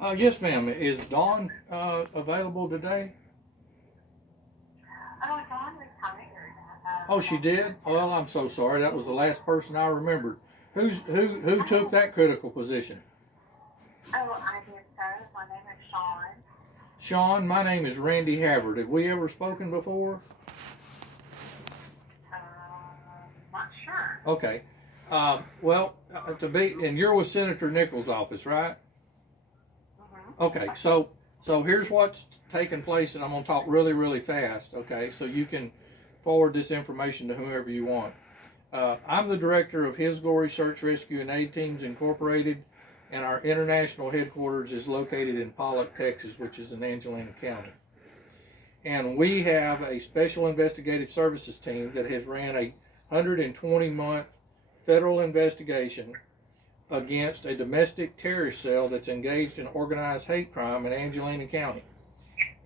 Yes, ma'am. Is Dawn available today? Oh, Dawn retired. Oh, she did. Well, I'm so sorry. That was the last person I remembered. Who took Oh, that critical position? I did so. My name is Sean. Sean, my name is Randy Havard. Have we ever spoken before? Not sure. Okay. Well, and you're with Senator Nichols' office, right? Okay. So here's what's taking place, and I'm gonna talk really, really fast. Okay, so you can forward this information to whoever you want. I'm the director of His Glory Search, Rescue, and Aid Teams Incorporated, and our international headquarters is located in Pollock, Texas, which is in Angelina County. And we have a special investigative services team that has ran a 120-month federal investigation against a domestic terrorist cell that's engaged in organized hate crime in Angelina County.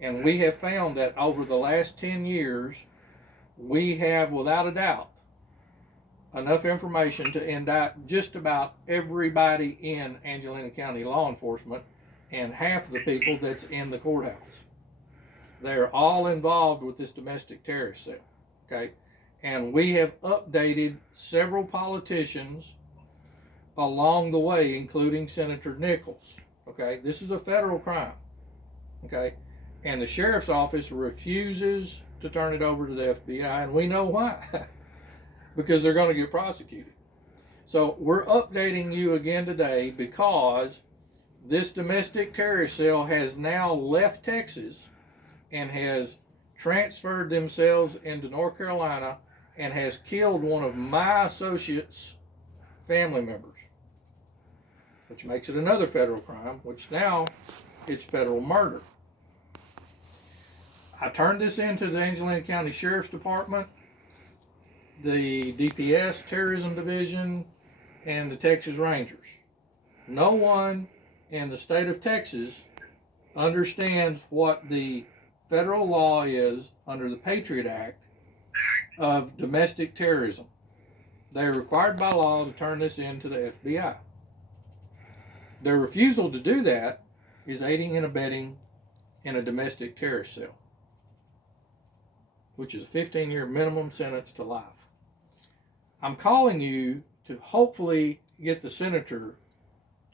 And we have found that over the last 10 years, we have, without a doubt, enough information to indict just about everybody in Angelina County law enforcement and half of the people that's in the courthouse. They're all involved with this domestic terrorist cell. Okay, and we have updated several politicians along the way, including Senator Nichols. Okay, this is a federal crime. Okay, and the sheriff's office refuses to turn it over to the FBI, and we know why. Because they're going to get prosecuted. So we're updating you again today because this domestic terrorist cell has now left Texas and has transferred themselves into North Carolina and has killed one of my associates' family members, which makes it another federal crime, which now it's federal murder. I turned this into the Angelina County Sheriff's Department, the DPS Terrorism Division, and the Texas Rangers. No one in the state of Texas understands what the federal law is under the Patriot Act of domestic terrorism. They are required by law to turn this into the FBI. Their refusal to do that is aiding and abetting in a domestic terrorist cell, which is a 15-year minimum sentence to life. I'm calling you to hopefully get the senator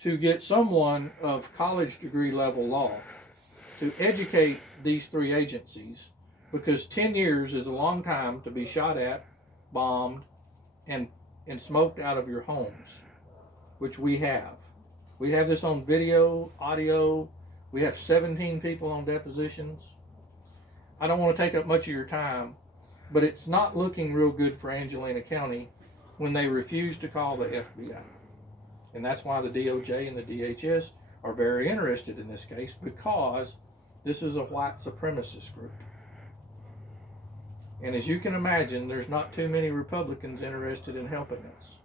to get someone of college degree level law to educate these three agencies, because 10 years is a long time to be shot at, bombed, and smoked out of your homes, which we have. We have this on video, audio. We have 17 people on depositions. I don't want to take up much of your time, but it's not looking real good for Angelina County when they refuse to call the FBI. And that's why the DOJ and the DHS are very interested in this case, because this is a white supremacist group. And as you can imagine, there's not too many Republicans interested in helping us.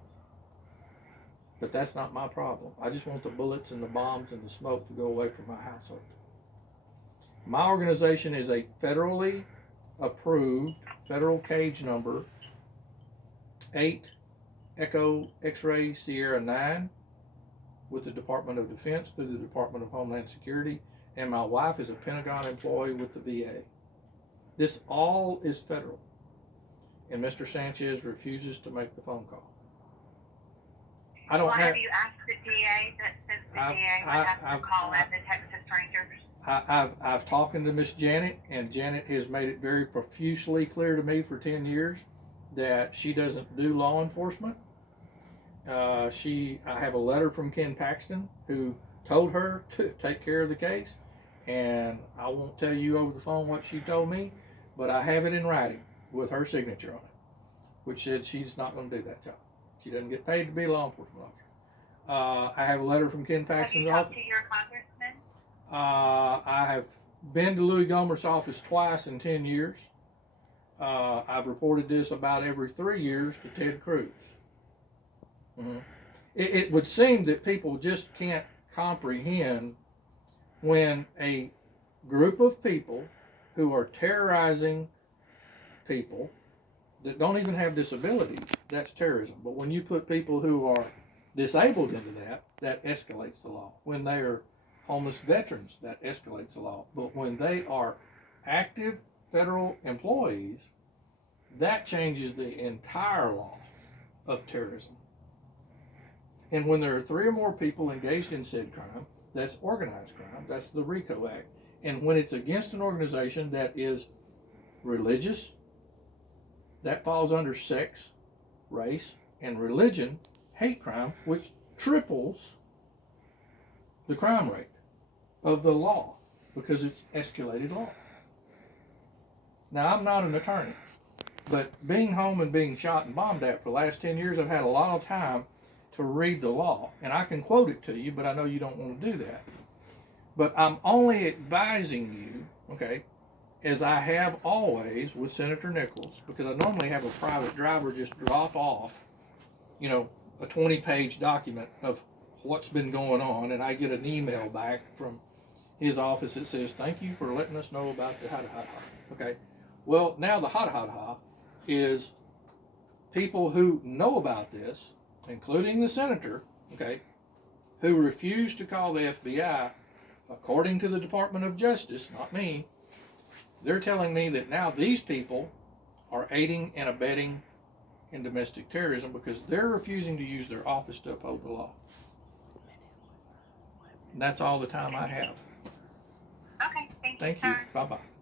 But that's not my problem. I just want the bullets and the bombs and the smoke to go away from my household. My organization is a federally approved, federal cage number 8 Echo X-Ray Sierra 9 with the Department of Defense through the Department of Homeland Security, and my wife is a Pentagon employee with the VA. This all is federal, and Mr. Sanchez refuses to make the phone call. I don't have you asked the DA that since the DA would have to call in the Texas Rangers? I've talked to Miss Janet, and Janet has made it very profusely clear to me for 10 years that she doesn't do law enforcement. I have a letter from Ken Paxton who told her to take care of the case, and I won't tell you over the phone what she told me, but I have it in writing with her signature on it, which said she's not going to do that job. She doesn't get paid to be a law enforcement officer. I have a letter from Ken Paxton's office. Have you talked to your congressman? I have been to Louis Gohmert's office twice in 10 years. I've reported this about every 3 years to Ted Cruz. Mm-hmm. It would seem that people just can't comprehend when a group of people who are terrorizing people that don't even have disabilities, that's terrorism. But when you put people who are disabled into that, that escalates the law. When they are homeless veterans, that escalates the law. But when they are active federal employees, that changes the entire law of terrorism. And when there are 3 or more people engaged in said crime, that's organized crime. That's the RICO Act. And when it's against an organization that is religious, that falls under sex, race, and religion, hate crimes, which triples the crime rate of the law because it's escalated law. Now, I'm not an attorney, but being home and being shot and bombed at for the last 10 years, I've had a lot of time to read the law. And I can quote it to you, but I know you don't want to do that. But I'm only advising you, okay, as I have always with Senator Nichols, because I normally have a private driver just drop off, you know, a 20-page document of what's been going on, and I get an email back from his office that says, thank you for letting us know about the ha-ha-ha. Okay, well, now the ha-ha-ha is people who know about this, including the senator, okay, who refused to call the FBI, according to the Department of Justice, not me. They're telling me that now these people are aiding and abetting in domestic terrorism because they're refusing to use their office to uphold the law. And that's all the time I have. Okay, thank you, Thank you. sir. Bye-bye.